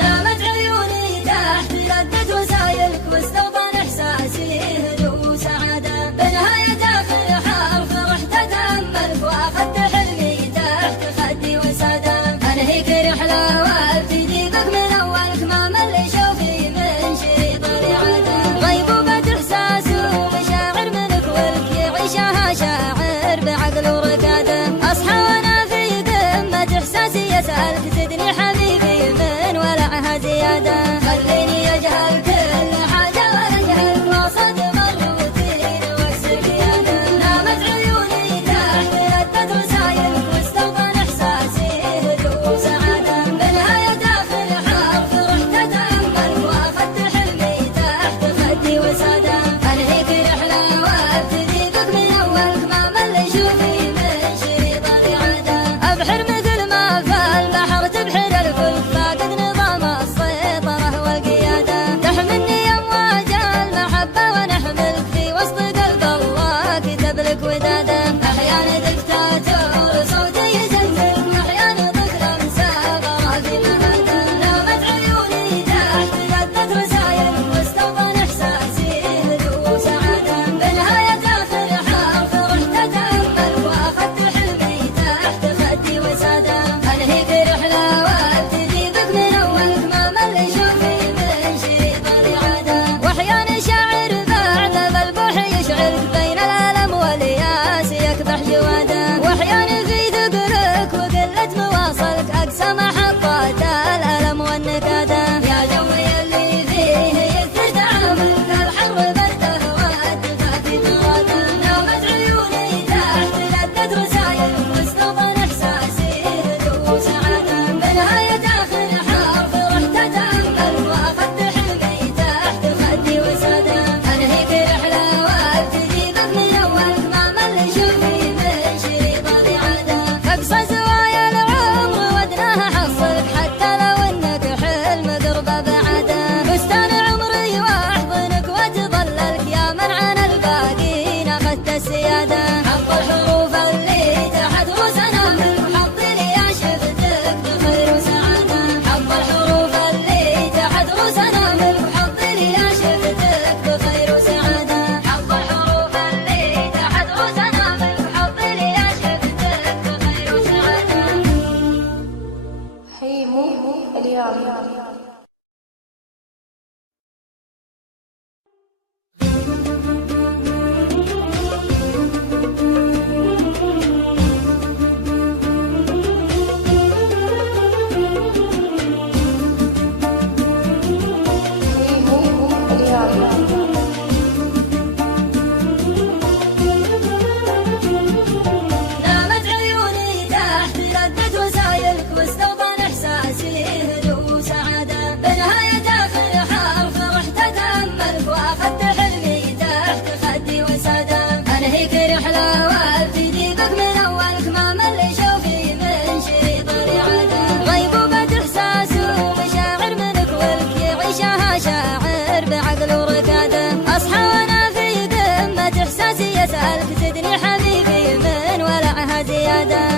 نامت عيوني تحت ردة وسايلك واستوطن إحساسي هدوء وسعادة بنهاية آخر حرف رحت أتأملك وأخذت حلمي تحت خدي وسادة أنهيك رحلة وابتدي بك من أولك ما مل شوفي من شريط الإعادة غيبوبة إحساس ومشاعر منك ولك يعيشها شاعر بعقل وركادة أصحى وأنا في قمة إحساسي أسألك زدني حبيبي من ولعها زيادة خليني أجهل كل حاجة ولا أجهل وأصد الروتين وأكسر قيادة نامت عيوني تحت ردة وسايلك واستوطن إحساسي هدوء وسعادة بنهاية آخر حرف رحت أتأمل وأخذت حلمي تحت خدي وسادة أنهيك رحلة وابتدي بك من أولك ما مل شوفي من شريط الإعادة أبحر مثل ما في البحر تبحر الفلك فاقد نظام السيطرة والقيادة تحملني أمواج المحبة ونحملك في وسط قلب الله كتب لك ودادة أحيانا دكتاتور صوتي يزلزلك وأحيانا طفلة مسافرة في مهادة نامت عيوني تحت ردة رسايلك واستوطن إحساسي هدوء وسعادة بنهاية آخر حرف رحت أتأمل وأخذت حلمي تحت خدي وسادة أنهيك رحلة وابتدي بك من أولك ما مل شوفي من شريط الإعادة وأحيانا شاعر بعد بالبوح يشعرك بين الألم والياس يكبح جواده وأحيانا في ثقلك وقلة مواصلك أقسى محطات الألم والنكادة يا جوي اللي فيه يكثر تعاملك الحر برده والدفا في مراده نامت عيوني تحت ردة رسايلك واستوطن إحساسي هدوء وسعادة بنهاية آخر حرف رحت أتأمل وأخذت حلمي تحت خدي وسادة أنهيك رحلة وابتدي بك من أولك ما مل شوفي من شريط الإعادة أقصى زوايا العمر ودناها حصلك حتى لو إنك حلم قربه بعده بستان عمري وأحضنك وأتظللك يا من عن الباقين أخذت السيادة حط الحروف اللي تحت رؤوسنا منك وحط لي شفتك بخير وسعادة حط الحروف اللي تحت رؤوسنا منك وحط لي شفتك بخير وسعادة حط الحروف اللي تحت رؤوسنا منك وحط لي شفتك بخير وسعادة حيمو اليوم. نامت عيوني تحت ردة وسايلك واستوطن إحساسي هدوء وسعادة بنهاية آخر حرف رحت أتأملك وأخذت حلمي تحت خدي وسادة أنهيك رحلة وابتدي بك من أولك ما مل شوفي من شريط الإعادة غيبوبة إحساس ومشاعر منك ولك يعيشها شاعر بعقل وركادة أصحى وأنا في قمة إحساسي أسألك زدني حبيبي من ولعها زيادة